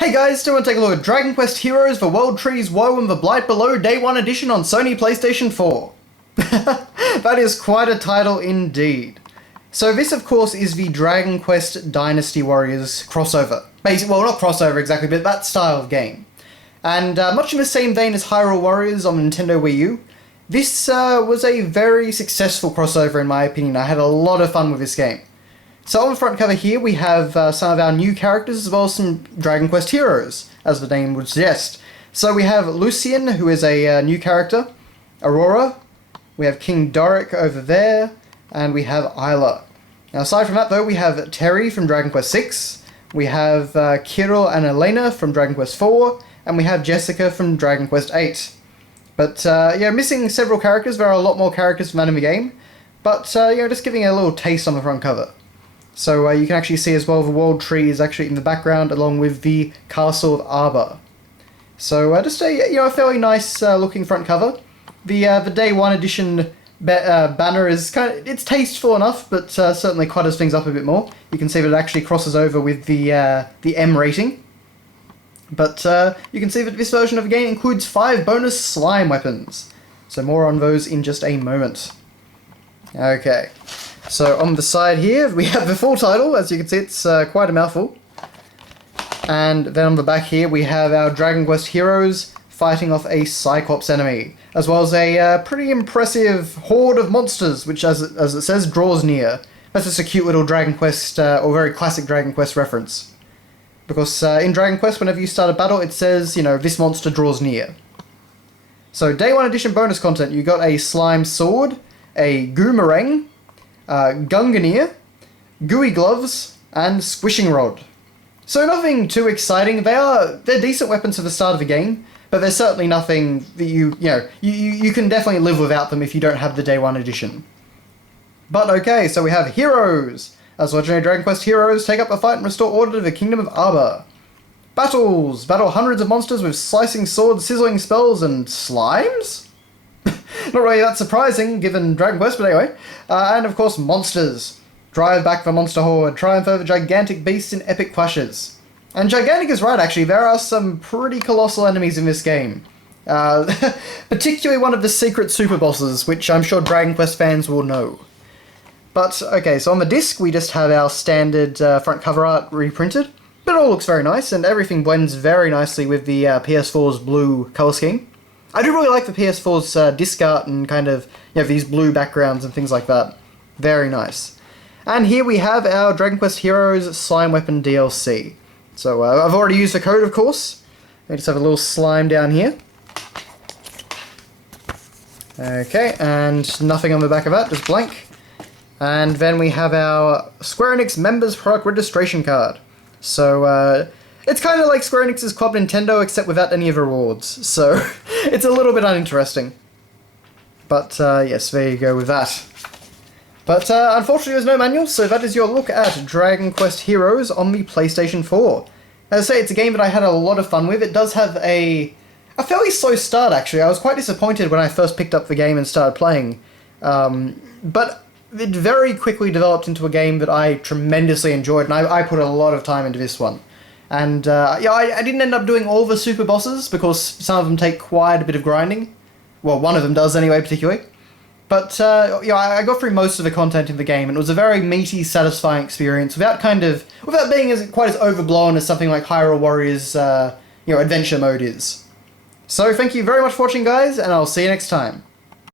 Hey guys, still want to take a look at Dragon Quest Heroes for World Trees Woe and the Blight Below Day 1 Edition on Sony PlayStation 4. That is quite a title indeed. So this of course is the Dragon Quest Dynasty Warriors crossover. Well, not crossover exactly, but that style of game. And much in the same vein as Hyrule Warriors on Nintendo Wii U, this was a very successful crossover in my opinion. I had a lot of fun with this game. So on the front cover here we have some of our new characters as well as some Dragon Quest heroes, as the name would suggest. So we have Lucian, who is a new character, Aurora, we have King Doric over there, and we have Isla. Now aside from that though, we have Terry from Dragon Quest VI, we have Kirill and Elena from Dragon Quest IV, and we have Jessica from Dragon Quest VIII. But yeah, missing several characters. There are a lot more characters from that in the game, but just giving a little taste on the front cover. So you can actually see as well the world tree is actually in the background along with the Castle of Arbor. So just a fairly nice looking front cover. The Day 1 edition banner is it's tasteful enough, but certainly clutters things up a bit more. You can see that it actually crosses over with the M rating. But you can see that this version of the game includes 5 bonus slime weapons. So more on those in just a moment. Okay. So on the side here, we have the full title. As you can see, it's quite a mouthful. And then on the back here, we have our Dragon Quest heroes fighting off a Cyclops enemy, as well as a pretty impressive horde of monsters, which, as it says, draws near. That's just a cute little Dragon Quest, or very classic Dragon Quest reference. Because in Dragon Quest, whenever you start a battle, it says, this monster draws near. So, Day 1 Edition bonus content, you got a Slime Sword, a Goomerang, Gunganir, Gooey Gloves, and Squishing Rod. So nothing too exciting. They're decent weapons for the start of the game, but they're certainly nothing that you can definitely live without them if you don't have the Day 1 edition. But okay, so we have heroes. As legendary Dragon Quest heroes, take up a fight and restore order to the Kingdom of Arbor. Battles. Battle hundreds of monsters with slicing swords, sizzling spells, and slimes? Not really that surprising, given Dragon Quest, but anyway. And of course, monsters. Drive back the monster horde, triumph over gigantic beasts in epic clashes. And gigantic is right, actually. There are some pretty colossal enemies in this game. Particularly one of the secret super bosses, which I'm sure Dragon Quest fans will know. But, okay, so on the disc, we just have our standard front cover art reprinted. But it all looks very nice, and everything blends very nicely with the PS4's blue colour scheme. I do really like the PS4's disc art and kind of, these blue backgrounds and things like that. Very nice. And here we have our Dragon Quest Heroes Slime Weapon DLC. So I've already used the code, of course. I just have a little slime down here. Okay, and nothing on the back of that, just blank. And then we have our Square Enix Members Product Registration Card. So, it's kind of like Square Enix's Club Nintendo, except without any of the rewards, so it's a little bit uninteresting. But, yes, there you go with that. But, unfortunately there's no manual, so that is your look at Dragon Quest Heroes on the PlayStation 4. As I say, it's a game that I had a lot of fun with. It does have a fairly slow start, actually. I was quite disappointed when I first picked up the game and started playing. But it very quickly developed into a game that I tremendously enjoyed, and I put a lot of time into this one. And, I didn't end up doing all the super bosses, because some of them take quite a bit of grinding. Well, one of them does anyway, particularly. But, I got through most of the content in the game, and it was a very meaty, satisfying experience, without being quite as overblown as something like Hyrule Warriors, adventure mode is. So, thank you very much for watching, guys, and I'll see you next time.